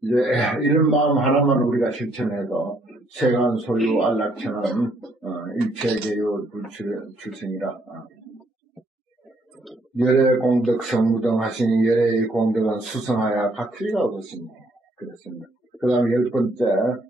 이제 이런 마음 하나만 우리가 실천해도 세간 소유 안락천은 일체계요 불출생이라. 열의 공덕 성무등 하시니 열의 공덕은 수성하여 같으리가 없으시니 그렇습니다. 그 다음에 10번째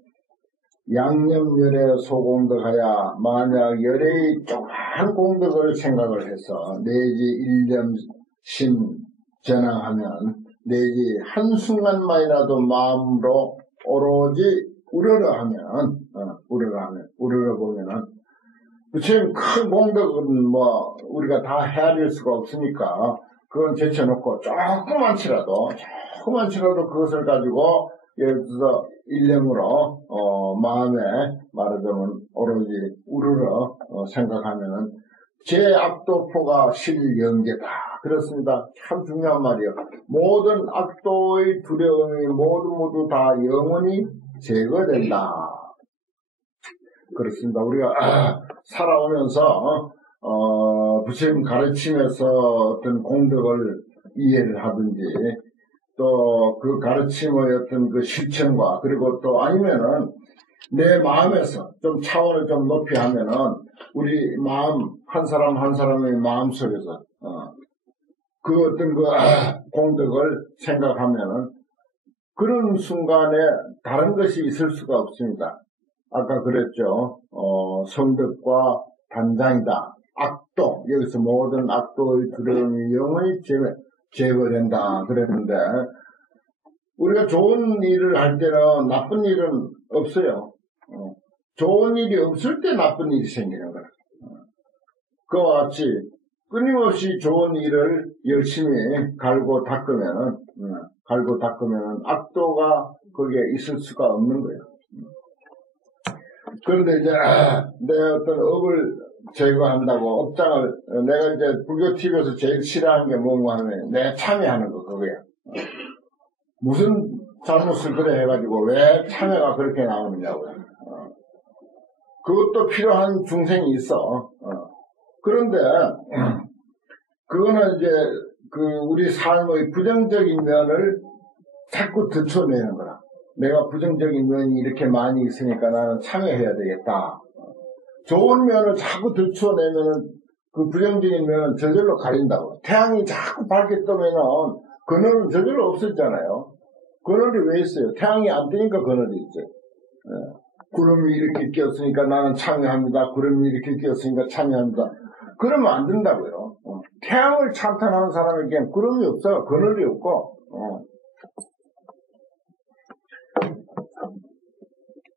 양념열의 소공덕하여 만약 열의 조그만 공덕을 생각을 해서 내지 일념심 전항하면 내지 한순간만이라도 마음으로 오로지 우러러 보면은 부처님 큰 공덕은 뭐 우리가 다 헤아릴 수가 없으니까 그건 제쳐놓고 조그만치라도 그것을 가지고 예를 들어서 일념으로 마음에 말하자면 오로지 우러러 생각하면은 제 악도포가 실영계다. 그렇습니다. 참 중요한 말이에요. 모든 악도의 두려움이 모두 다 영원히 제거된다. 그렇습니다. 우리가 살아오면서 부처님 가르침에서 어떤 공덕을 이해를 하든지 또 그 가르침의 어떤 그 실천과 그리고 또 아니면은 내 마음에서 좀 차원을 좀 높이 하면은 우리 마음 한 사람 한 사람의 마음 속에서 그 어떤 그 공덕을 생각하면은 그런 순간에 다른 것이 있을 수가 없습니다. 아까 그랬죠. 성덕과 단장이다. 악도 여기서 모든 악도의 두려움이 영원히 제거된다 그랬는데 우리가 좋은 일을 할 때는 나쁜 일은 없어요. 좋은 일이 없을 때 나쁜 일이 생기는 거라. 그와 같이 끊임없이 좋은 일을 열심히 갈고 닦으면은 악도가 거기에 있을 수가 없는 거예요. 그런데 이제 내 어떤 업을 제거한다고 업장을 내가 이제 불교 TV에서 제일 싫어하는 게 뭔가 하면 내 참여하는 거 그거야. 무슨 잘못을 그래 해가지고 왜 참여가 그렇게 나오느냐고요. 그것도 필요한 중생이 있어. 그런데 그거는 이제 그 우리 삶의 부정적인 면을 자꾸 드러내는 거라. 내가 부정적인 면이 이렇게 많이 있으니까 나는 참여해야 되겠다. 좋은 면을 자꾸 들춰내면은 그 부정적인 면은 저절로 가린다고. 태양이 자꾸 밝게 뜨면은 그늘은 저절로 없어지잖아요. 그늘이 왜 있어요? 태양이 안 뜨니까 그늘이 있죠. 구름이 이렇게 끼었으니까 나는 참여합니다. 구름이 이렇게 끼었으니까 참여합니다. 그러면 안 된다고요. 태양을 찬탄하는 사람에게는 구름이 없어요. 그늘이 없고.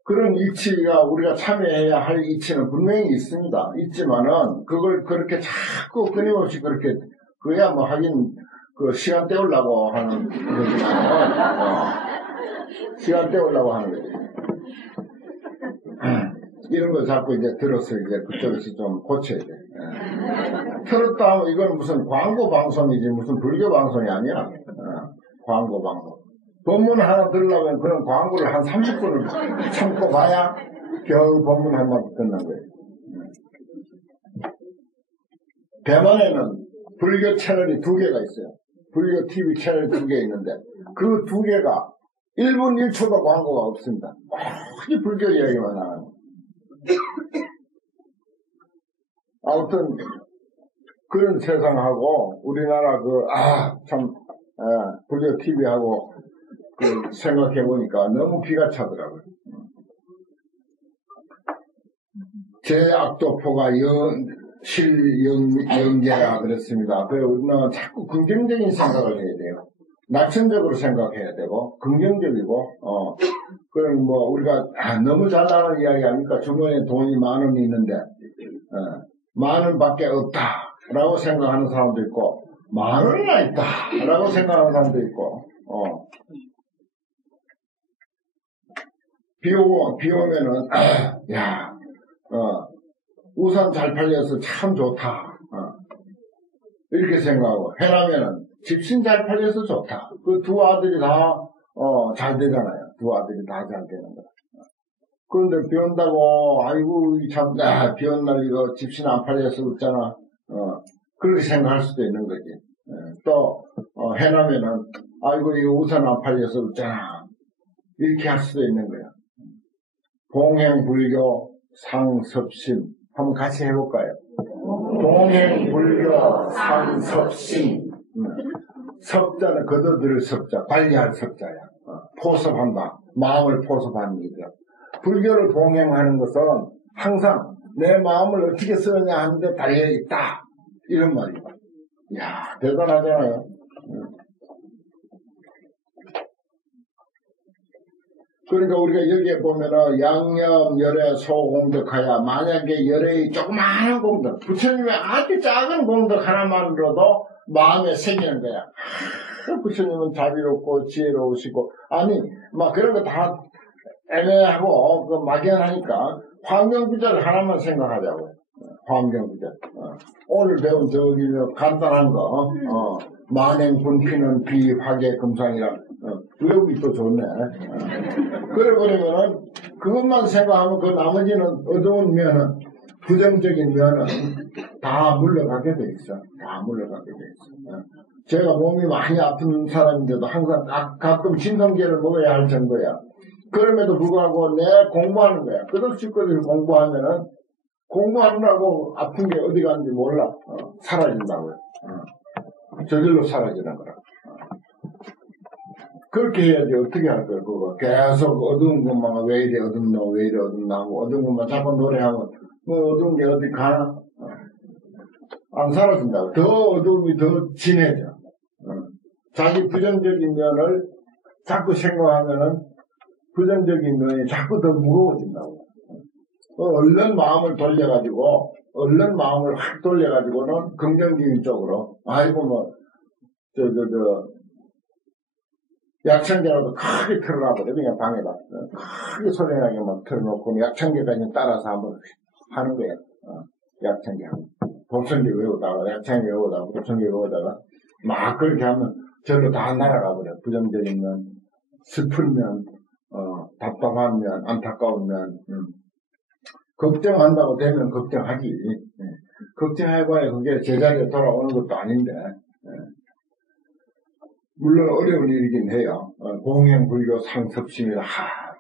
그런 이치가 우리가 참여해야 할 이치는 분명히 있습니다. 있지만은 그걸 그렇게 자꾸 끊임없이 그렇게 그야 뭐 하긴 그 시간 때우려고 하는 거지만 시간 때우려고 하는 거지. 이런 거 자꾸 이제 들어서 이제 그쪽에서 좀 고쳐야 돼. 틀었다 하면 이건 무슨 광고 방송이지 무슨 불교 방송이 아니야. 광고 방송. 법문 하나 들으려면 그런 광고를 한 30분을 참고 봐야 겨우 법문 한 마디 끝난 거예요. 대만에는 불교 채널이 2개가 있어요. 불교 TV 채널 2개 있는데 그 2개가 1분 1초도 광고가 없습니다. 오직 불교 이야기만 하는 거예요. 아무튼 그런 세상하고 우리나라 불교 TV하고 생각해보니까 너무 비가 차더라고요. 제 악도포가 실영계라 그랬습니다. 그래서 우리는 자꾸 긍정적인 생각을 해야 돼요. 낙천적으로 생각해야 되고, 긍정적이고, 그럼 뭐, 우리가, 너무 잘 나가는 이야기 아닙니까? 주머니에 돈이 10,000원이 있는데, 10,000원 밖에 없다. 라고 생각하는 사람도 있고, 10,000원이나 있다. 라고 생각하는 사람도 있고, 비 오면은, 우산 잘 팔려서 참 좋다. 이렇게 생각하고, 해라면은, 집신 잘 팔려서 좋다. 그 두 아들이 다, 잘 되잖아요. 두 아들이 다 잘 되는 거야. 그런데 비 온다고, 아이고, 참, 비 온 날 이거 집신 안 팔려서 웃잖아. 그렇게 생각할 수도 있는 거지. 또, 해라면은, 아이고, 이거 우산 안 팔려서 웃잖아. 이렇게 할 수도 있는 거야. 봉행불교 상섭심 한번 같이 해볼까요? 봉행불교 상섭심. 섭자는 거둬들을 섭자, 관리할 섭자야. 포섭한다. 마음을 포섭하는 일이야. 불교를 봉행하는 것은 항상 내 마음을 어떻게 쓰느냐 하는데 달려있다. 이런 말이야. 이야, 대단하잖아요. 그러니까 우리가 여기에 보면은 양념, 열애, 소공덕하야. 만약에 열애의 조그마한 공덕, 부처님의 아주 작은 공덕 하나만으로도 마음에 새기는 거야. 부처님은 자비롭고 지혜로우시고, 아니, 막 그런 거 다 애매하고, 막연하니까, 환경구절 하나만 생각하자고요. 환경구절. 오늘 배운 저기, 간단한 거, 만행분피는 비화계 금상이라, 외우기 또 좋네. 그래버리면은, 그것만 생각하면 그 나머지는 어두운 면은, 부정적인 면은 다 물러가게 돼 있어. 다 물러가게 돼 있어. 제가 몸이 많이 아픈 사람인데도 항상 가끔 진통제를 먹어야 할 정도야. 그럼에도 불구하고 내가 공부하는 거야. 끄덕지끄덕 공부하면은 공부하느라고 아픈 게 어디 갔는지 몰라. 사라진다고요. 저절로 사라지는 거라. 그렇게 해야지 어떻게 할 거야. 그거 계속 어두운 것만 왜 이래 어둡나 왜 이래 어둡나 하고 어두운 것만 자꾸 노래하면 뭐 어두운 게 어디 가나? 안 사라진다고. 더 어두움이 더 진해져. 자기 부정적인 면을 자꾸 생각하면은 부정적인 면이 자꾸 더 무거워진다고. 얼른 마음을 돌려가지고, 얼른 마음을 확 돌려가지고는 긍정적인 쪽으로, 아이고 뭐, 약창제라도 크게 틀어놔버려. 그냥 방에다. 크게 소리나게 막 틀어놓고, 약창제까지 따라서 한번 하는 거야. 약창제하고. 법성제 외우다가, 약창제 외우다가, 법성제 외우다가, 막 그렇게 하면 절로 다 날아가 버려. 부정적인 면, 슬픈 면, 답답한 면, 안타까운 면, 걱정한다고 되면 걱정하지. 걱정해봐야 그게 제자리에 돌아오는 것도 아닌데, 물론 어려운 일이긴 해요. 봉행불교 상섭심이라.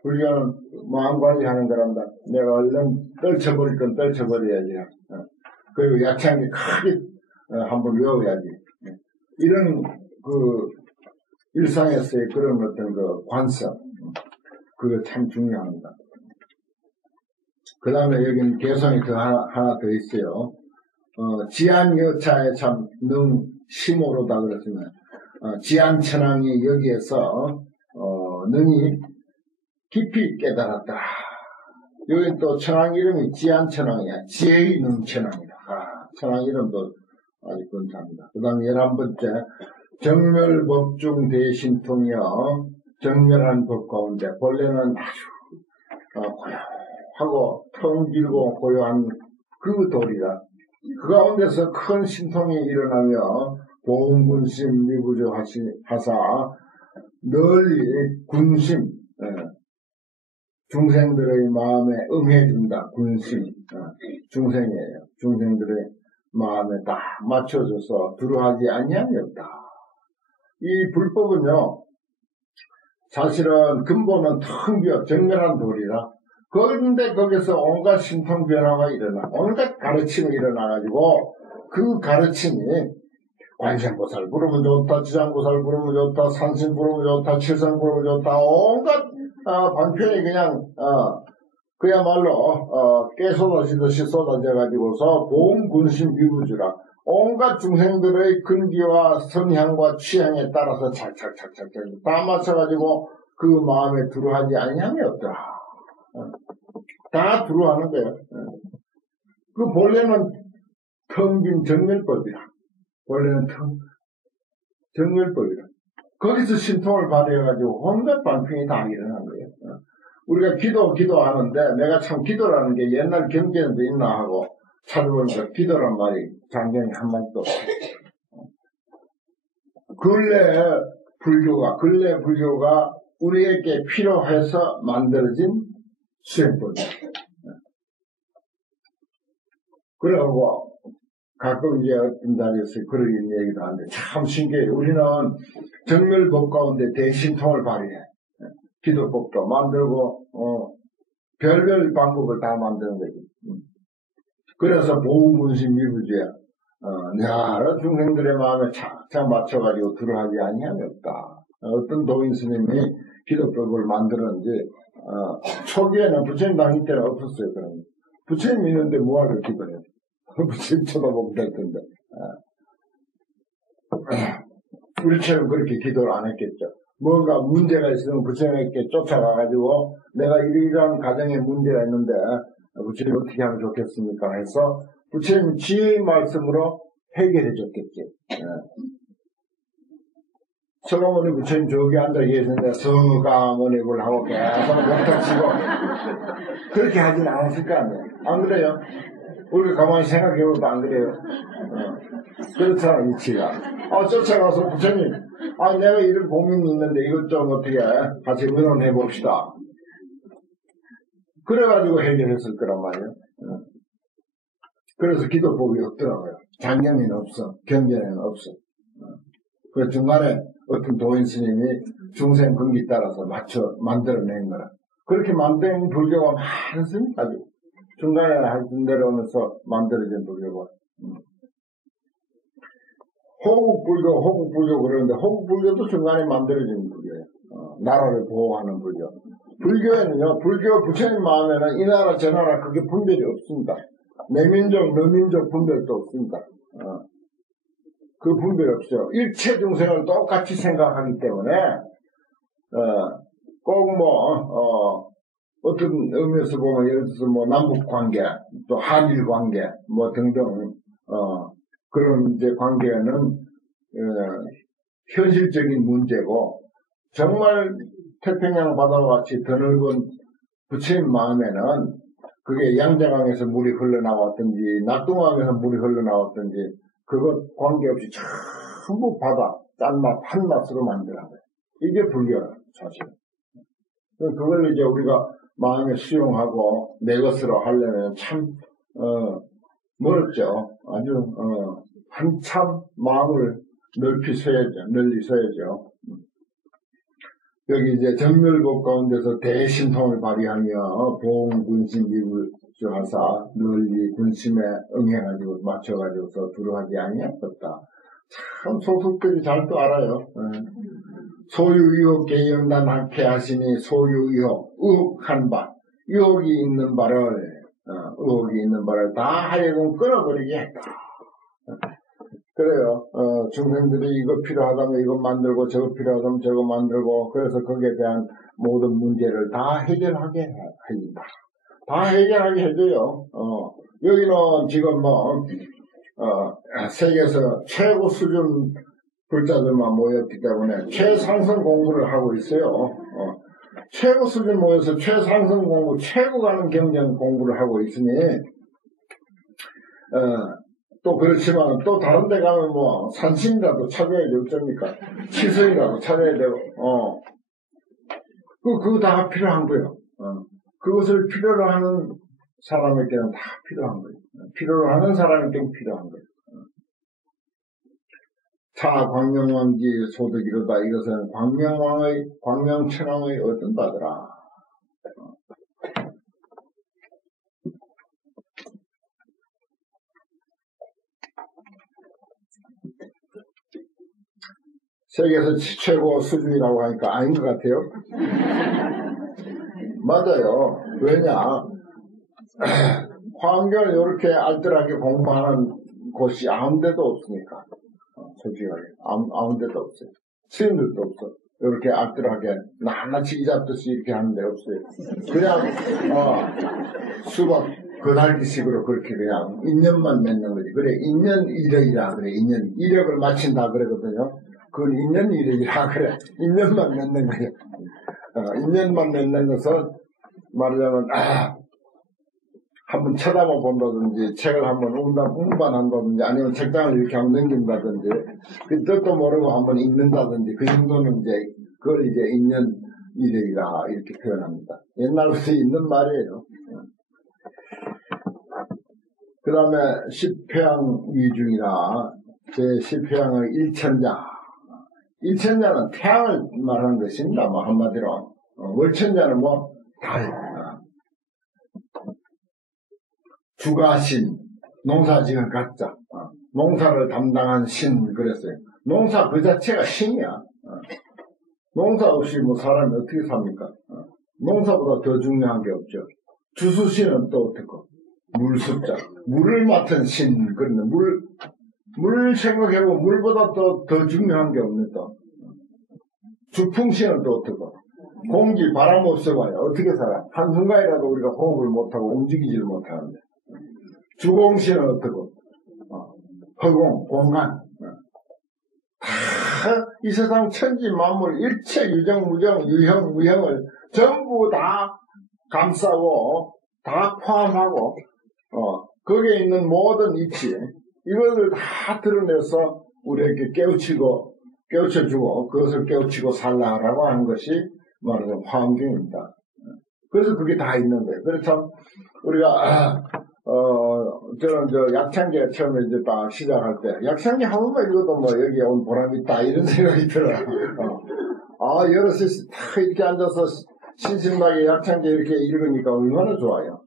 불교는 마음 관리하는 거란다. 내가 얼른 떨쳐버릴 건 떨쳐버려야지. 그리고 약창이 크게 한번 외워야지. 이런 일상에서의 그런 어떤 관습, 그거 참 중요합니다. 그 다음에 여기는 개성이 하나 더 있어요. 지안여차에 참 능심오로다 그랬으면, 지안천왕이 여기에서, 능이 깊이 깨달았다. 여기 또 천왕 이름이 지안천왕이야. 지혜의 능천왕이다. 천왕 이름도 아주 근사합니다. 그 다음에 11번째, 정멸법중 대신통이여, 정멸한 법 가운데, 본래는 아주, 고요하고, 텅 길고 고요한 그 돌이다. 그 가운데서 큰 신통이 일어나며, 보훈군심 미부조 하사, 널리 군심, 중생들의 마음에 응해준다. 군심, 중생이에요. 중생들의 마음에 딱 맞춰줘서 두루하지 아니함이 없다. 이 불법은요, 사실은 근본은 텅 비어 정렬한 돌이라. 그런데 거기서 온갖 신통 변화가 일어나, 온갖 가르침이 일어나가지고 그 가르침이 관세음보살 부르면 좋다, 지장보살 부르면 좋다, 산신 부르면 좋다, 칠성 부르면 좋다, 온갖 방편이 그야말로 깨 쏟아지듯이 쏟아져가지고서 보훈군심 미부주라. 온갖 중생들의 근기와 성향과 취향에 따라서 착착착착 다 맞춰가지고 그 마음에 두루하지 아니함이 없더라. 다 두루하는 거예요. 그 본래는 텅 빈 정멸법이라. 본래는 정멸법이라. 거기서 신통을 발휘해가지고 온갖 반평이 다 일어난 거예요. 우리가 기도하는데 내가 참 기도라는 게 옛날 경전에도 있나 하고 찾아보니까 기도란 말이 장경에 한마디도 없어요. 근래 불교가 우리에게 필요해서 만들어진 수행법이에요. 그러고 가끔 이제 어떤 자리에서 그런 얘기도 하는데 참 신기해요. 우리는 정멸법 가운데 대신통을 발휘해. 기도법도 만들고, 별별 방법을 다 만드는 거지. 그래서 보훈군심미부주야. 여러 중생들의 마음에 착착 맞춰가지고 들어하지 아니함이 없다. 어떤 도인 스님이 기도법을 만들었는지, 초기에는 부처님 당일 때는 없었어요, 그런. 부처님 있는데 뭐하러 기도해? 부처님 쳐다보면 될 텐데. 우리처럼 그렇게 기도를 안 했겠죠. 뭔가 문제가 있으면 부처님께 쫓아가가지고, 내가 이러이러한 가정에 문제가 있는데, 부처님 어떻게 하면 좋겠습니까? 해서, 부처님 지혜의 말씀으로 해결해 줬겠지. 서가모니 부처님 저기 앉아 계시는데, 서가모니를 하고 계속 명탕 치고, 그렇게 하진 않았을 거 아니에요. 안 그래요? 우리 가만히 생각해봐도 안 그래요? 그렇잖아, 이치가. 쫓아가서 부처님, 내가 이런 고민이 있는데 이것 좀 어떻게 같이 의논해 봅시다. 그래가지고 해결했을 거란 말이에요. 그래서 기도법이 없더라고요. 장념에는 없어. 경전에는 없어. 그 중간에 어떤 도인 스님이 중생 근기 따라서 만들어낸 거라. 그렇게 만든 불교가 많습니다. 중간에 하여튼 내려오면서 만들어진 불교가. 호국불교 그러는데, 호국불교도 중간에 만들어진 불교예요. 나라를 보호하는 불교. 불교에는요, 불교 부처님 마음에는 이 나라 저 나라 그게 분별이 없습니다. 내 민족, 너 민족 분별도 없습니다. 그 분별이 없어요. 일체 중생을 똑같이 생각하기 때문에, 꼭 어떤 의미에서 보면, 예를 들어서 남북 관계, 또 한일 관계, 등등, 그런 이제 관계는, 현실적인 문제고, 정말 태평양 바다와 같이 드넓은 부처님 마음에는 그게 양자강에서 물이 흘러나왔든지, 낙동강에서 물이 흘러나왔든지, 그것 관계없이 전부 바다, 짠맛, 한맛으로 만드는 거예요. 이게 불교예요, 사실. 그걸 이제 우리가 마음에 수용하고 내 것으로 하려면 참, 멀었죠. 아주, 한참 마음을 널리 서야죠. 여기 이제 정멸법 가운데서 대신통을 발휘하며 보훈군심미부주하사 널리 군심에 응해가지고 맞춰가지고서 두루하지 아니었다. 참 소속들이 잘 또 알아요. 소유의혹 개영단 학회 하시니 소유의혹 의혹한 바 의혹이 있는 바를 다 하여금 끊어버리게 했다. 그래요. 중생들이 이거 필요하다면 이거 만들고 저거 필요하다면 저거 만들고 그래서 거기에 대한 모든 문제를 다 해결하게 해준다. 다 해결하게 해줘요. 여기는 지금 세계에서 최고 수준 불자들만 모였기 때문에 최상승 공부를 하고 있어요. 최고 수준 모여서 최상승 공부, 최고 가는 경전 공부를 하고 있으니, 또 그렇지만 또 다른 데 가면 산신이라도 찾아야지 어쩝니까? 치성이라도 찾아야 되고, 그거 다 필요한 거예요. 그것을 필요로 하는 사람에게는 다 필요한 거예요. 필요로 하는 사람에게는 필요한 거예요. 차 광명왕기 소득이로다. 이것은 광명천왕의 어떤 바더라. 세계에서 최고 수준이라고 하니까 아닌 것 같아요. 맞아요. 왜냐? 환경을 이렇게 알뜰하게 공부하는 곳이 아무 데도 없으니까. 솔직하게. 아무 데도 없어요. 스님들도 없어. 이렇게 알뜰하게 낱낱이 이잡듯이 이렇게 하는 데 없어요. 그냥 수박 거달기식으로 그렇게 그냥 인연만 맺는 거지. 그래 인연 이력이라 그래. 인연 이력을 마친다 그러거든요. 그건 인연 이력이라 그래. 인연만 맺는 거예요. 인연만 맺는 것은 말하자면 한번 쳐다만 본다든지 책을 한번 운반한다든지 아니면 책장을 이렇게 한번 넘긴다든지 그 뜻도 모르고 한번 읽는다든지 그 정도는 이제 그걸 이제 인연 이력이라 이렇게 표현합니다. 옛날부터 있는 말이에요. 그 다음에 십회양 위중이라 제10회양의 일천자. 일천자는 태양을 말하는 것입니다. 한마디로. 월천자는 뭐 달, 주가신, 농사지은 가짜, 농사를 담당한 신 그랬어요. 농사 그 자체가 신이야. 농사 없이 뭐 사람이 어떻게 삽니까? 농사보다 더 중요한 게 없죠. 주수신은 또 어떻고? 물수자. 물을 맡은 신, 그런데 물 생각해보면 물보다 더 중요한 게 없는다. 주풍신은 또 어떻고? 공기, 바람 없어봐야 어떻게 살아? 한순간이라도 우리가 호흡을 못하고 움직이질 못하는데. 주공신은 어떻고? 허공, 공간. 이 세상 천지 만물 일체 유정, 무정, 유형, 무형을 전부 다 감싸고 다 포함하고 거기에 있는 모든 이치 이것을 다 드러내서 우리에게 깨우쳐주고 그것을 깨우치고 살라라고 하는 것이 말하자면 화엄경입니다. 그래서 그게 다 있는 거예요. 그래서 참 우리가 저는 약창계 처음에 이제 딱 시작할 때, 약창계 한 번만 읽어도 뭐 여기에 온 보람이 있다, 이런 생각이 들어요. 여럿이 다 이렇게 앉아서 신신나게 약창계 이렇게 읽으니까 얼마나 좋아요.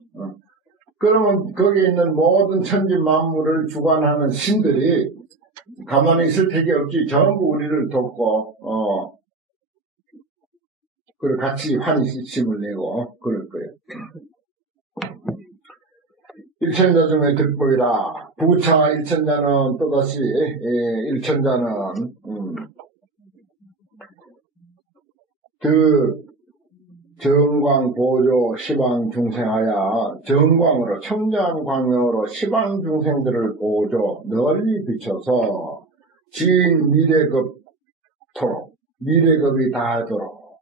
그러면 거기에 있는 모든 천지 만물을 주관하는 신들이 가만히 있을 택이 없지, 전부 우리를 돕고, 그리고 같이 환희심을 내고, 그럴 거예요. 일천자 중에 득보이라. 부차 일천자는 또다시 일천자는 그 정광 보조 시방 중생하여 정광으로 청정한 광명으로 시방 중생들을 보조 널리 비춰서 진 미래급토록 미래급이 다하도록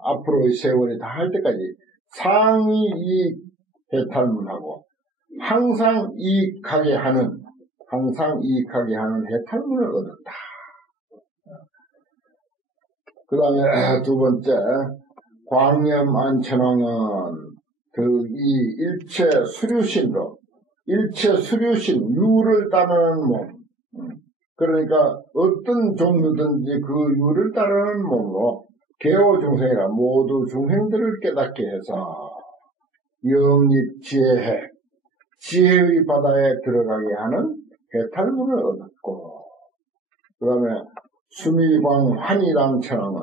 앞으로의 세월이 다할 때까지 상위 이익 해탈문하고 항상 이익하게 하는 해탈문을 얻었다. 그 다음에 두 번째, 광염 안천왕은 이 일체 수류신으로, 일체 수류신, 유를 따르는 몸. 그러니까 어떤 종류든지 그 유를 따르는 몸으로 개호 중생이라 모두 중생들을 깨닫게 해서 영립 지혜해. 지혜의 바다에 들어가게 하는 해탈문을 얻었고, 그 다음에 수미광 환희당 천왕은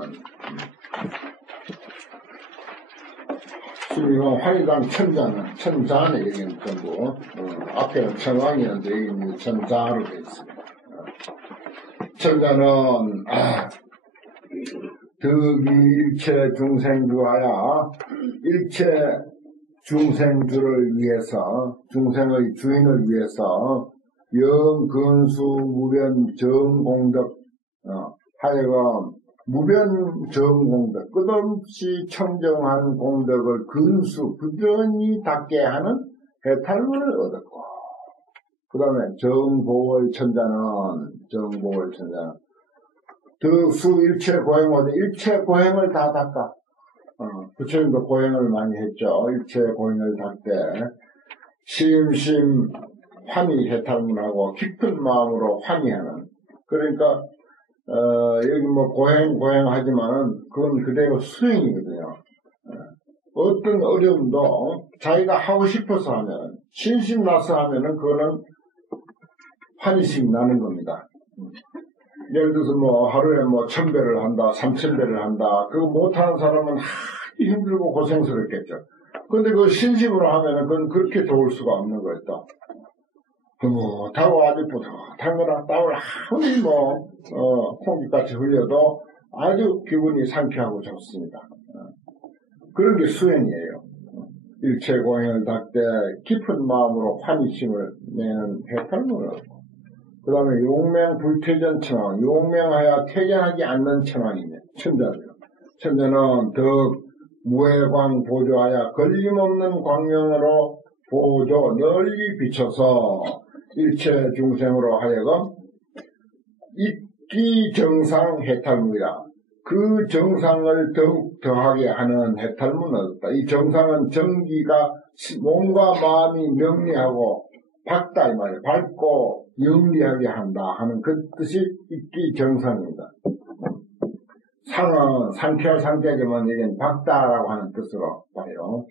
수미광 환희당 천자는 여기는 전부 앞에는 천왕이었는데 여기는 천자로 되어 있습니다. 천자는 득이 일체 중생주하여 일체 중생주를 위해서, 중생의 주인을 위해서 영근수 무변 정공덕 하여금 무변 정공덕 끝없이 청정한 공덕을 근수 부전히 닦게 하는 해탈문을 얻었고, 그 다음에 정보월천자는 득수 일체 고행하되 일체 고행을 다 닦아. 부처님도 고행을 많이 했죠. 일체 고행을 닦되 심심 환희 해탈문하고 깊은 마음으로 환희하는. 그러니까 여기 뭐 고행하지만은 그건 그대로 수행이거든요. 어떤 어려움도 자기가 하고 싶어서 하면, 신심 나서 하면은 그거는 환희심이 나는 겁니다. 예를 들어서 뭐 하루에 뭐 1000배를 한다, 3000배를 한다. 그거 못하는 사람은 힘들고 고생스럽겠죠. 근데 그 신심으로 하면은 그건 그렇게 좋을 수가 없는 거였다. 뿌듯하고 아주 뿌듯한 거랑 땀을 아무리 콩깃같이 흘려도 아주 기분이 상쾌하고 좋습니다. 그런 게 수행이에요. 일체 고행을 닦되 깊은 마음으로 환희심을 내는 해탈문을 얻고, 그 다음에 용맹 불퇴전 천왕, 용맹하여 퇴전하지 않는 천왕이며 천자죠. 천자는 덕 무해광 보조하여 걸림없는 광명으로 보조 널리 비춰서 일체 중생으로 하여금 입기 정상 해탈문이라. 그 정상을 더욱 더하게 하는 해탈문을 얻었다. 이 정상은 정기가 몸과 마음이 명리하고 밝다 이 말이에요. 밝고 영리하게 한다 하는 그 뜻이 입기 정상입니다. 상은 상쾌할 상대에게만 얘기는 박다라고 하는 뜻으로 봐요.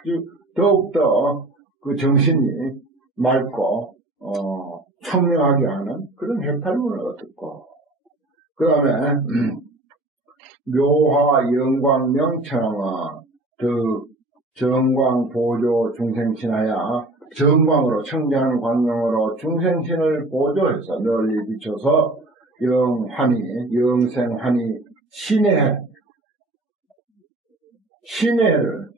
아주 더욱더 그 정신이 맑고 청명하게 하는 그런 해탈문을 얻었고, 그 다음에 묘화 영광명 천왕은 그 정광 보조 중생신하야 정광으로 청정한 광명으로 중생신을 보조해서 널리 비춰서 영환희 영생환희 신해를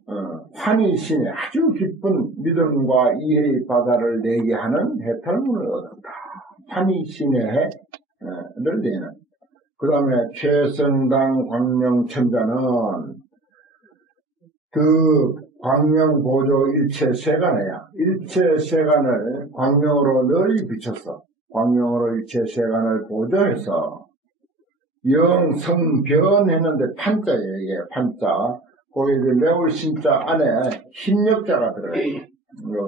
환희 신해 아주 깊은 믿음과 이해의 바다를 내게 하는 해탈문을 얻었다. 환희 신해를 내는. 그 다음에 최성당 광명천자는 그 광명보조 일체세간에야 일체세간을 광명으로 널리 비춰서 광명으로 일체세간을 보조해서 영성변했는데 판자예요. 이게 판자. 거기에 매울 신자 안에 힘력자가 들어요.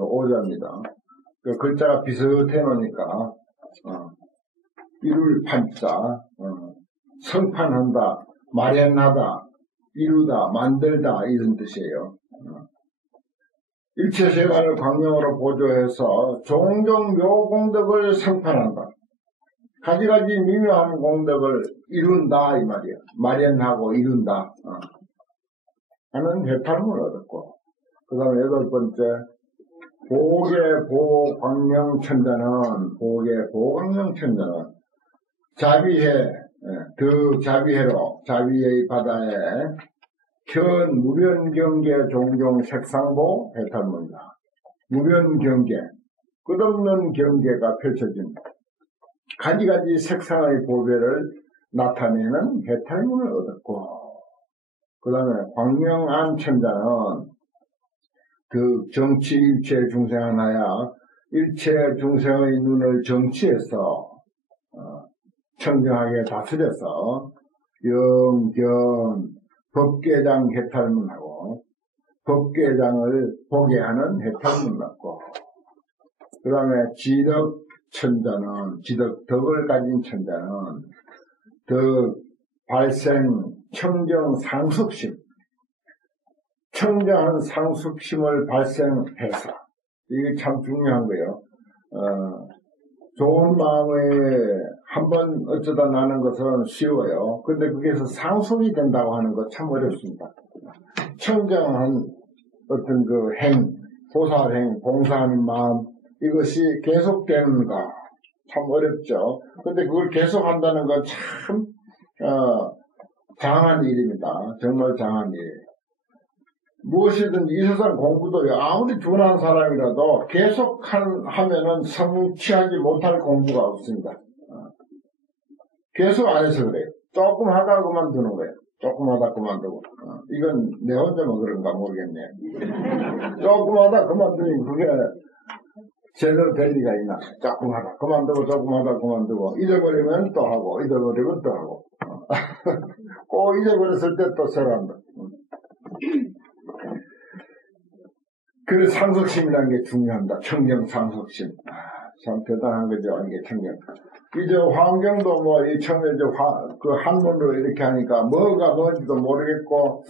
오자입니다. 그 글자가 비슷해 놓으니까 이룰 판자, 성판한다, 마련하다, 이루다, 만들다 이런 뜻이에요. 일체세간을 광명으로 보조해서 종종 묘공덕을 성판한다. 가지가지 미묘한 공덕을 이룬다 이 말이에요. 마련하고 이룬다 하는 해탈문을 얻었고, 그 다음에 8번째 보계 보광명천자는 보계 보광명천자는 자비해 그 자비해로 자비의 바다에 현 무변경계 종종 색상보 해탈문이다. 무변경계 끝없는 경계가 펼쳐집니다. 가지가지 색상의 보배를 나타내는 해탈문을 얻었고, 그 다음에 광명안 천자는 그 정치 일체 중생하나야 일체 중생의 눈을 정치해서 청정하게 다스려서 영견 법계장 해탈문하고 법계장을 보게 하는 해탈문 같고, 그 다음에 지덕 천자는 지덕덕을 가진 천자는 덕 발생 청정 상습심 청정한 상습심을 발생해서 이게 참 중요한 거예요. 좋은 마음에 한번 어쩌다 나는 것은 쉬워요. 근데 거기에서 상속이 된다고 하는 거 참 어렵습니다. 청정한 어떤 그 보살행, 봉사하는 마음, 이것이 계속되는가 참 어렵죠. 근데 그걸 계속한다는 건 참 장한 일입니다. 정말 장한 일. 무엇이든지 이 세상 공부도요, 아무리 둔한 사람이라도 계속 하면은 성취하지 못할 공부가 없습니다. 계속 안 해서 그래요. 조금 하다가 그만두는 거예요. 조금 하다 그만두고. 이건 내 혼자만 그런가 모르겠네. 조금 하다 그만두니 그게 제대로 될 리가 있나. 조금 하다 그만두고 조금 하다 그만두고 잊어버리면 또 하고 잊어버리면 또 하고 꼭 잊어버렸을 때 또 새로 한다. 그 상속심이라는 게 중요합니다. 청정 상속심. 참 대단한 거죠. 이게 청정. 이제 환경도 뭐, 이 처음에 이제 그 한문으로 이렇게 하니까 뭐가 뭔지도 모르겠고,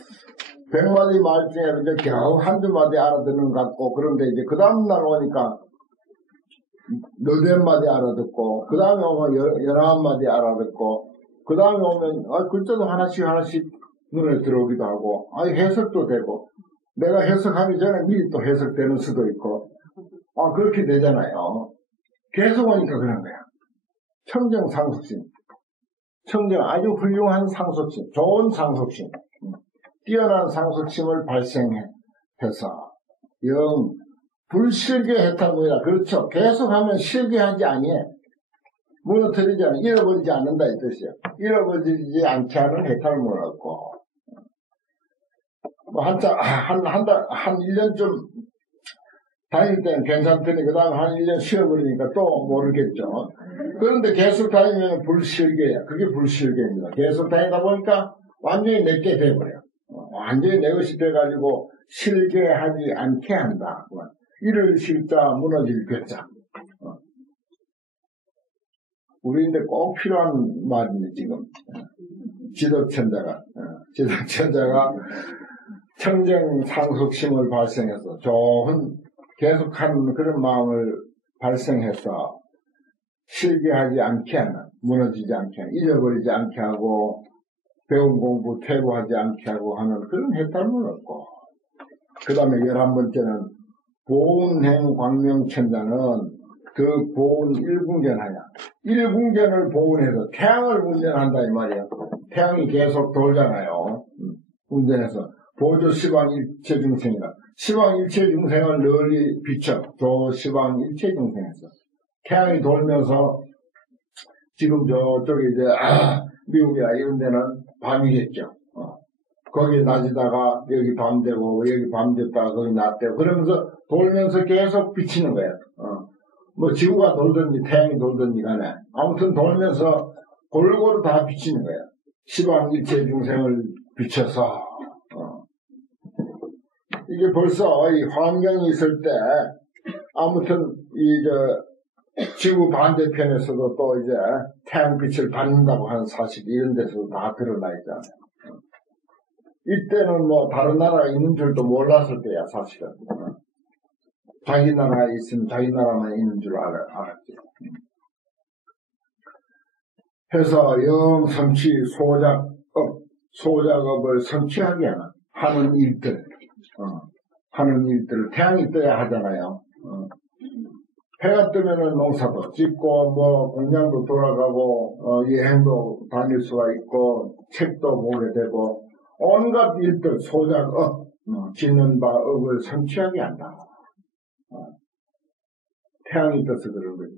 100마디 말 중에 이제 겨우 한두 마디 알아듣는 것 같고, 그런데 이제 그 다음날 오니까 너댓 마디 알아듣고, 그 다음에 오면 11마디 알아듣고, 그 다음에 오면, 글자도 하나씩 눈에 들어오기도 하고, 해석도 되고, 내가 해석하기 전에 미리 또 해석되는 수도 있고, 그렇게 되잖아요. 계속 오니까 그런 거야. 청정 상속심. 청정 아주 훌륭한 상속심, 좋은 상속심, 뛰어난 상속심을 발생해서 불실계 해탈문이라. 그렇죠. 계속하면 실계하지 아니해. 무너뜨리지 않아. 잃어버리지 않는다 이 뜻이야. 잃어버리지 않게 하는 해탈문을 얻고, 한 1년쯤 다닐 때는 괜찮더니 그 다음에 한 1년 쉬어버리니까 또 모르겠죠. 그런데 계속 다니면 불실계야. 그게 불실계입니다. 계속 다니다 보니까 완전히 내게 돼버려. 완전히 내 것이 돼가지고 실계하지 않게 한다. 이를 실자 무너질 괴자. 우리인데 꼭 필요한 말인데 지금. 지덕천자가 청정 상속심을 발생해서 좋은 계속하는 그런 마음을 발생해서 실패하지 않게 하는, 무너지지 않게 하는, 잊어버리지 않게 하고 배운 공부 퇴보하지 않게 하고 하는 그런 해탈문을 얻고, 그 다음에 11번째는 보운행 광명천자는 그 보운 일궁전하냐, 일궁전을 보운해서 태양을 운전한다 이 말이야. 태양이 계속 돌잖아요. 운전해서 보조 시방 일체 중생이라, 시방 일체 중생을 널리 비춰 조 시방 일체 중생에서 태양이 돌면서 지금 저쪽에 이제 미국이나 이런 데는 밤이겠죠. 거기 낮이다가 여기 밤 되고 여기 밤 됐다가 거기 낮 되고 그러면서 돌면서 계속 비치는 거예요. 뭐 지구가 돌든지 태양이 돌든지 간에 아무튼 돌면서 골고루 다 비치는 거예요. 시방 일체 중생을 비춰서 이게 벌써 이 환경이 있을 때 아무튼 지구 반대편에서도 또 이제 태양빛을 받는다고 하는 사실이 이런 데서도 다 드러나 있잖아요. 이때는 뭐 다른 나라가 있는 줄도 몰랐을 때야 사실은. 자기 나라에 있으면 자기 나라만 있는 줄 알았지. 해서 영성취 소작업을 성취하게 하는 일들, 태양이 떠야 하잖아요. 해가 뜨면은 농사도 짓고, 뭐, 공장도 돌아가고, 여행도 다닐 수가 있고, 책도 보게 되고, 온갖 일들, 소작업, 짓는 바 업을 성취하게 한다. 태양이 떠서 그런 거지.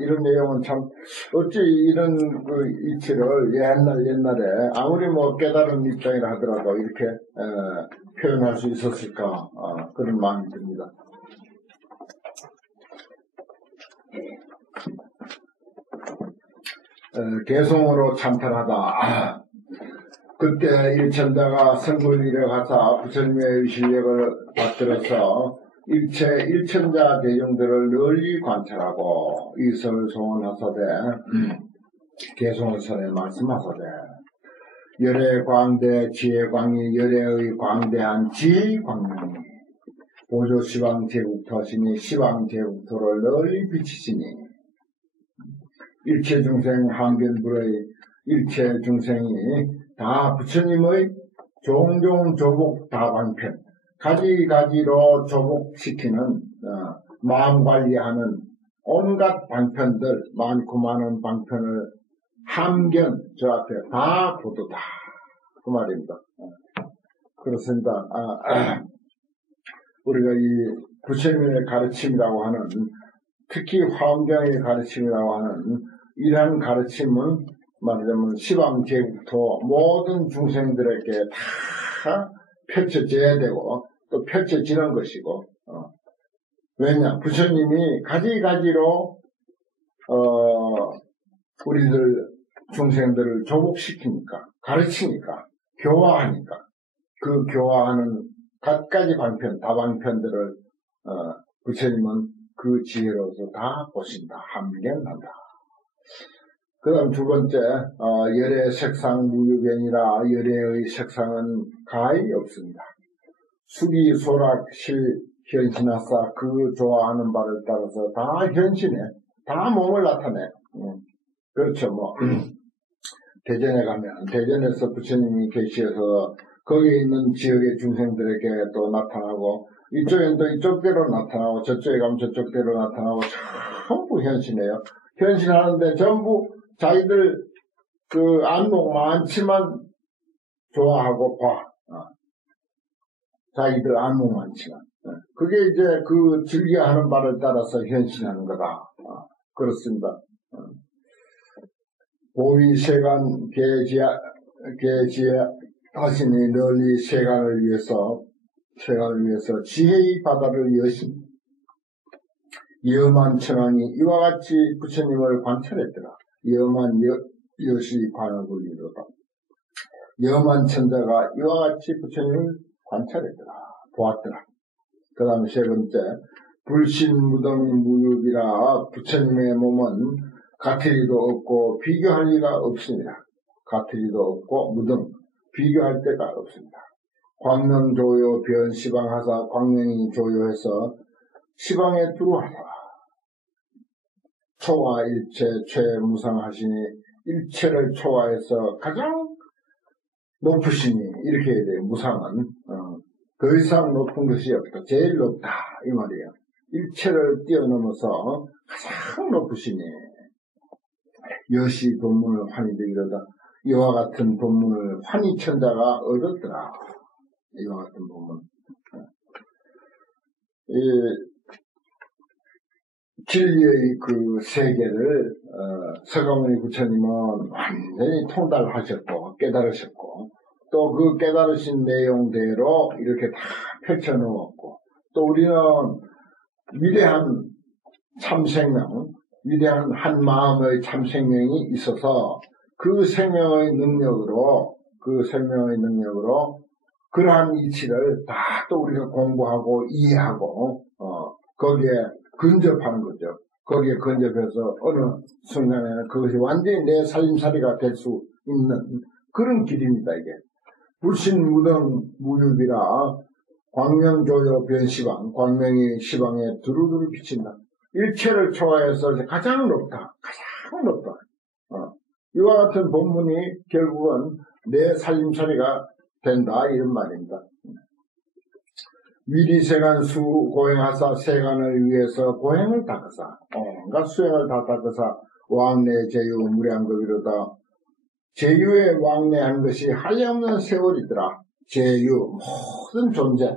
이런 내용은 참, 어찌 이런 그 이치를 옛날에, 아무리 뭐 깨달은 입장이라 하더라도 이렇게, 표현할 수 있었을까, 그런 마음이 듭니다. 개송으로 참편하다. 그때 일천자가 성불일에 가서 부처님의 의실력을 받들어서 일천자 대중들을 널리 관찰하고 이설 소원하사되 개송을 선에 말씀하사되 열의 광대 지혜광이 열의 광대한 지혜의 광명이 보조 시방 제국토시니 시방 제국토를 널리 비치시니 일체 중생 한견불의 일체 중생이 다 부처님의 종종 조복 다방편 가지가지로 조복시키는 마음 관리하는 온갖 방편들 많고 많은 방편을 함견 저 앞에 다 보도다 그 말입니다. 그렇습니다. 우리가 이 부처님의 가르침이라고 하는 특히 화엄경의 가르침이라고 하는 이러한 가르침은 말하자면 시방제국토 모든 중생들에게 다 펼쳐져야 되고 또 펼쳐지는 것이고 왜냐 부처님이 가지가지로 우리들 중생들을 조복시키니까 가르치니까 교화하니까 그 교화하는 갖가지 방편 다방편들을 부처님은 그 지혜로서 다 보신다 함견한다. 그 다음 두 번째, 열의 색상 무유변이라 열의 색상은 가히 없습니다. 수기, 소락, 실, 현신하사 그 좋아하는 바를 따라서 다 현신해. 다 몸을 나타내. 그렇죠, 뭐. 대전에 가면, 대전에서 부처님이 계시어서 거기에 있는 지역의 중생들에게 또 나타나고, 이쪽엔 또 이쪽대로 나타나고, 저쪽에 가면 저쪽대로 나타나고, 전부 현신해요. 현신하는데 전부 자기들 그 안목 많지만 좋아하고 봐. 자기들 안목 많지만. 그게 이제 그 즐겨하는 바를 따라서 현신하는 거다. 그렇습니다. 보위 세간 하시니 널리 세간을 위해서 지혜의 바다를 여신 여만 천왕이 이와 같이 부처님을 관찰했더라. 여만 여시 관업을 이루다. 여만 천자가 이와 같이 부처님을 관찰했더라. 보았더라. 그 다음에 세 번째, 불신 무덤 무육이라 부처님의 몸은 같을 리도 없고 비교할 리가 없습니다. 같을 리도 없고 무등 비교할 데가 없습니다. 광명조요 변시방하사 광명이 조요해서 시방에 두루하사 초화일체 최무상하시니 일체를 초화해서 가장 높으시니 이렇게 해야 돼요. 무상은 더 이상 높은 것이 없다. 제일 높다 이 말이에요. 일체를 뛰어넘어서 가장 높으시니 여시 법문을 환히 되기로다. 이와 같은 법문을 환히 천자가 얻었더라. 이와 같은 법문. 이 진리의 그 세계를 서가모니 부처님은 완전히 통달하셨고 깨달으셨고 또 그 깨달으신 내용대로 이렇게 다 펼쳐놓았고 또 우리는 위대한 참생명, 위대한 한 마음의 참생명이 있어서 그 생명의 능력으로 그러한 이치를 다 또 우리가 공부하고 이해하고 거기에 근접하는 거죠. 거기에 근접해서 어느 순간에는 그것이 완전히 내 살림살이가 될 수 있는 그런 길입니다. 이게 불신무등 무유비라 광명조요 변시방 광명이 시방에 두루두루 비친다. 일체를 초월해서 가장 높다. 이와 같은 본문이 결국은 내 살림살이가 된다 이런 말입니다. 위리세간 수 고행하사 세간을 위해서 고행을 닦으사 온갖 수행을 다 닦으사 왕래 제유 무량겁이로다. 제유에 왕래한 것이 한량없는 세월이더라. 제유 모든 존재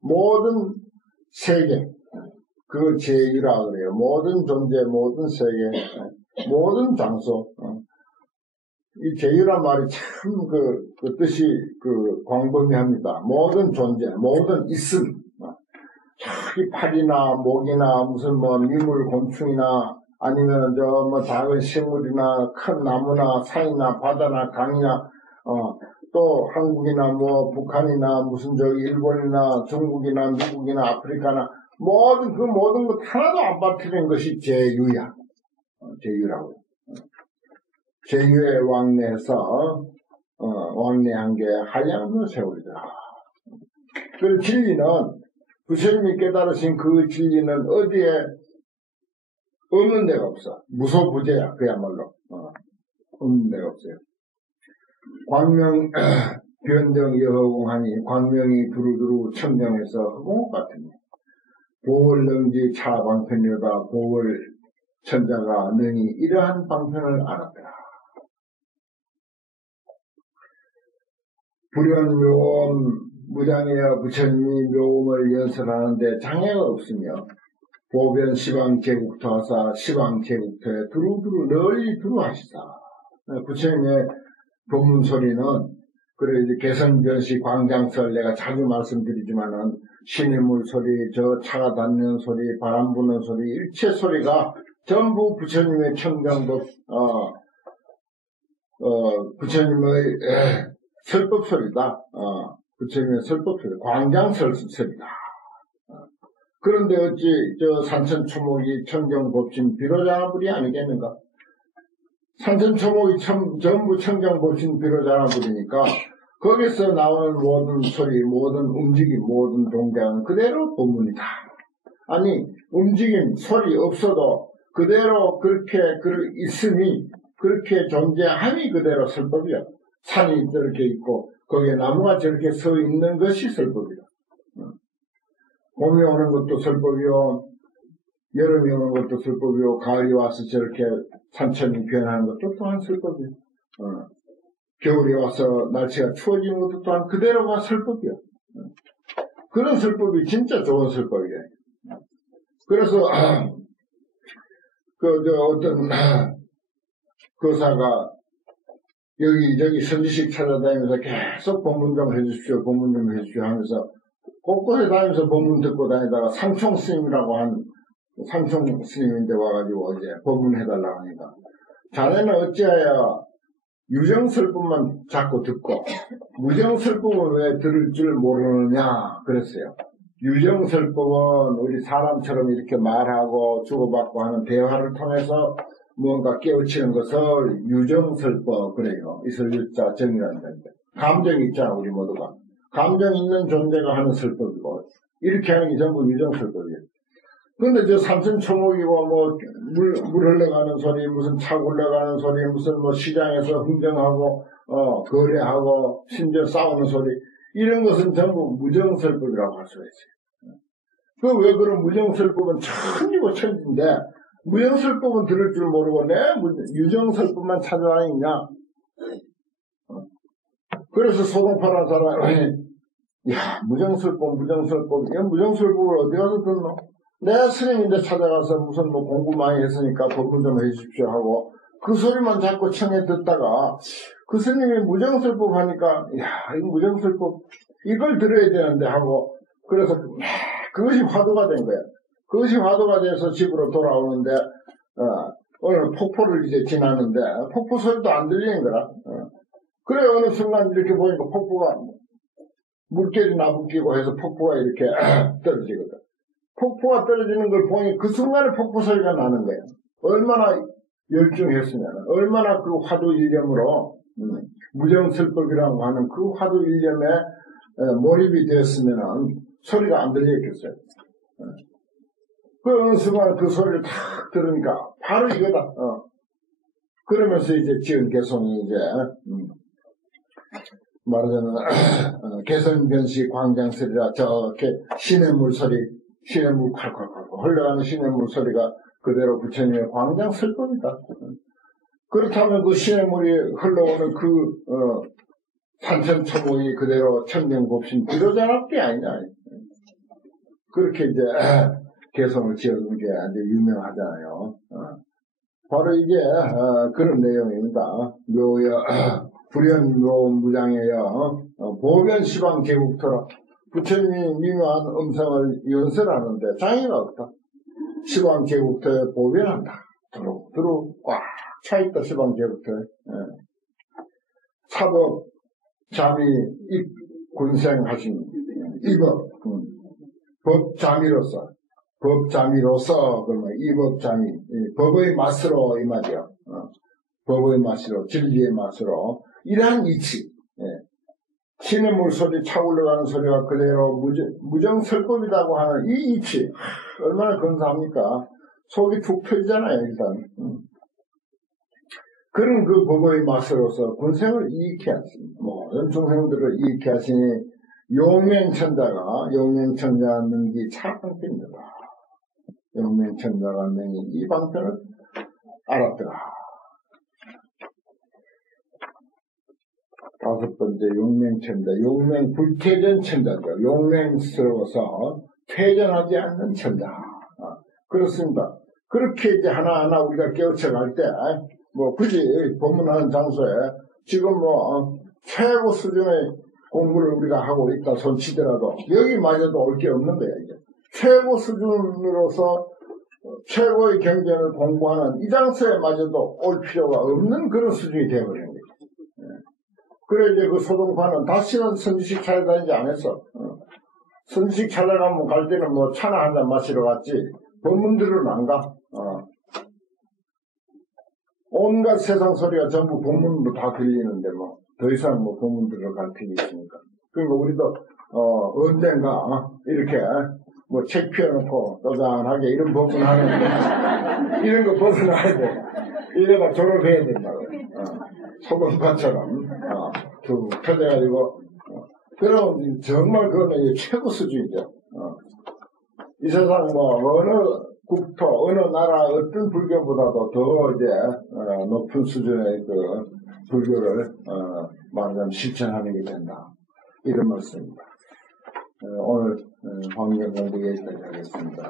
모든 세계 그 제유라 그래요. 모든 존재 모든 세계 모든 장소 이 제유란 말이 참 그 뜻이 광범위합니다. 모든 존재, 모든 있음, 저기 팔이나 목이나 무슨 미물 곤충이나 아니면 작은 식물이나 큰 나무나 산이나 바다나 강이나 또 한국이나 북한이나 무슨 일본이나 중국이나 미국이나 아프리카나 모든 것 하나도 안 빠뜨린 것이 제유야. 제유라고. 제유에 왕래해서 왕래한 게 한량없는 세월이다. 그 진리는 부처님이 깨달으신 그 진리는 어디에 없는 데가 없어. 무소부재야 그야말로 없는 데가 없어요. 광명 변정 여허공하니 광명이 두루두루 청정해서 허공옥 같으니 보월능지 차방편이로다. 보월 천자가 능히 이러한 방편을 알았더라. 불연묘음 무장해야 부처님이 묘음을 연설하는데 장애가 없으며 보변 시방제국토 하사 시방제국토에 두루두루 널리 두루하시사. 부처님의 법문소리는 그래 이제 개성변시 광장설 내가 자주 말씀드리지만은 시냇물 소리, 저 차가 닿는 소리, 바람 부는 소리, 일체 소리가 전부 부처님의 청정법 부처님의 설법소리다. 부처님의 설법소리, 광장설소리다. 그런데 어찌 산천초목이 청정법신 비로자나불이 아니겠는가? 산천초목이 전부 청정법신 비로자나불이니까 거기서 나오는 모든 소리, 모든 움직임, 모든 동작은 그대로 법문이다. 아니 움직임, 소리 없어도 그대로 그렇게 있음이 그렇게 존재함이 그대로 설법이야. 산이 저렇게 있고 거기에 나무가 저렇게 서 있는 것이 설법이다. 봄이 오는 것도 설법이요, 여름이 오는 것도 설법이요, 가을이 와서 저렇게 산천이 변하는 것도 또한 설법이요. 겨울이 와서 날씨가 추워지는 것도 또한 그대로가 설법이요. 그런 설법이 진짜 좋은 설법이에요. 그래서 어떤 교사가 여기저기 선지식 찾아다니면서 계속 법문 좀 해주십시오, 법문 좀 해주십시오 하면서 곳곳에 다니면서 법문 듣고 다니다가 상총 스님이라고 한 상총 스님인데 와가지고 어제 법문 해달라고 하니까 자네는 어찌하여 유정설법만 자꾸 듣고 무정설법은 왜 들을 줄 모르느냐 그랬어요. 유정설법은 우리 사람처럼 이렇게 말하고 주고받고 하는 대화를 통해서 뭔가 깨우치는 것을 유정설법 그래요. 이설유자 정이라는 건데. 감정이 있잖아, 우리 모두가. 감정 있는 존재가 하는 설법이고, 이렇게 하는 게 전부 유정설법이에요. 근데 저 산천초목이고, 물 흘러가는 소리, 무슨 차 굴러가는 소리, 무슨 시장에서 흥정하고, 거래하고, 심지어 싸우는 소리, 이런 것은 전부 무정설법이라고 할 수가 있어요. 왜 그런 무정설법은 천이고 천지인데, 무정설법은 들을 줄 모르고, 유정설법만 찾아다니냐? 그래서 소동파라는 사람이, 무정설법, 이건 무정설법을 어디 가서 듣노? 내 스님인데 찾아가서 무슨 공부 많이 했으니까 법문 좀 해주십시오 하고, 그 소리만 자꾸 청해 듣다가, 그 스님이 무정설법 하니까, 이거 무정설법, 이걸 들어야 되는데 하고, 그래서 그것이 화두가 된 거야. 그것이 화두가 돼서 집으로 돌아오는데, 오늘 폭포를 이제 지나는데, 폭포 소리도 안 들리는 거라. 그래, 어느 순간 이렇게 보니까 폭포가, 물결이 나붙기고 해서 폭포가 이렇게 떨어지거든. 폭포가 떨어지는 걸 보니 그 순간에 폭포 소리가 나는 거야. 얼마나 열중했으면, 얼마나 그 화두 일념으로, 무정설법이라고 하는 그 화두 일념에 몰입이 되었으면 소리가 안 들렸겠어요. 그 어느 순간 그 소리를 탁 들으니까 바로 이거다. 그러면서 이제 지은 개성이 이제, 말하자면, 개성변시 광장소리라 저렇게 시냇물 소리, 시냇물 콸콸콸 흘러가는 시냇물 소리가 그대로 부처님의 광장설법이다. 그렇다면 그 시냇물이 흘러오는 산천초목이 그대로 천명곱신 비로자납게 아니냐. 그렇게 이제 개성을 지어둔 게 아주 유명하잖아요. 바로 이게 그런 내용입니다. 불연묘 무장에요. 보변시방 제국토라. 부처님이 미묘한 음성을 연설하는데 장애가 없다. 시방 제국토에 보변한다. 두루 꽉 차있다. 시방 제국토에. 사법 자미 군생하신 이법 법자미로서 그러면 이법자미 법의 맛으로 이 말이야. 법의 맛으로 진리의 맛으로 이러한 이치. 시냇물 소리 차올라가는 소리가 그대로 무정설법이라고 하는 이 이치 얼마나 근사합니까? 속이 툭 터지잖아요. 일단 그런 그 법의 맛으로서 군생을 이익해 하십니다. 모든 중생들을 이익해 하시니 용맹천자가 능기 차방편이다. 용맹천자가 능히 이 방편을 알았더라. 다섯 번째 용맹천자, 용맹 불퇴전 천자죠. 용맹스러워서 퇴전하지 않는 천자. 그렇습니다. 그렇게 이제 하나하나 우리가 깨우쳐갈 때, 굳이 법문하는 장소에 지금 최고 수준의 공부를 우리가 하고 있다 손치더라도 여기마저도 올 게 없는 거야, 이제. 최고 수준으로서 최고의 경전을 공부하는 이 장소에마저도 올 필요가 없는 그런 수준이 되어버린 거지. 그래, 이제 그 소동파는 다시는 선지식 찾아다니지 않았어. 선지식 찾아가면 갈 때는 차나 한잔 마시러 갔지, 법문들은 안 가. 온갖 세상 소리가 전부 법문으로 다 들리는데, 더 이상 법문들을 갈 필요 있으니까. 그러니까 우리도, 언젠가, 이렇게, 책 펴놓고, 떠잔하게 이런 법문 하는데, 이런 거 벗어나야 돼. 이러다 졸업해야 된다고. 소금파처럼, 툭 터져가지고, 그럼 정말 그거는 최고 수준이죠. 이 세상 어느 국토, 어느 나라, 어떤 불교보다도 더 이제, 높은 수준의 그 불교를, 말하자면 실천하는 게 된다. 이런 말씀입니다. 오늘, 환경 공부 여기까지 하겠습니다.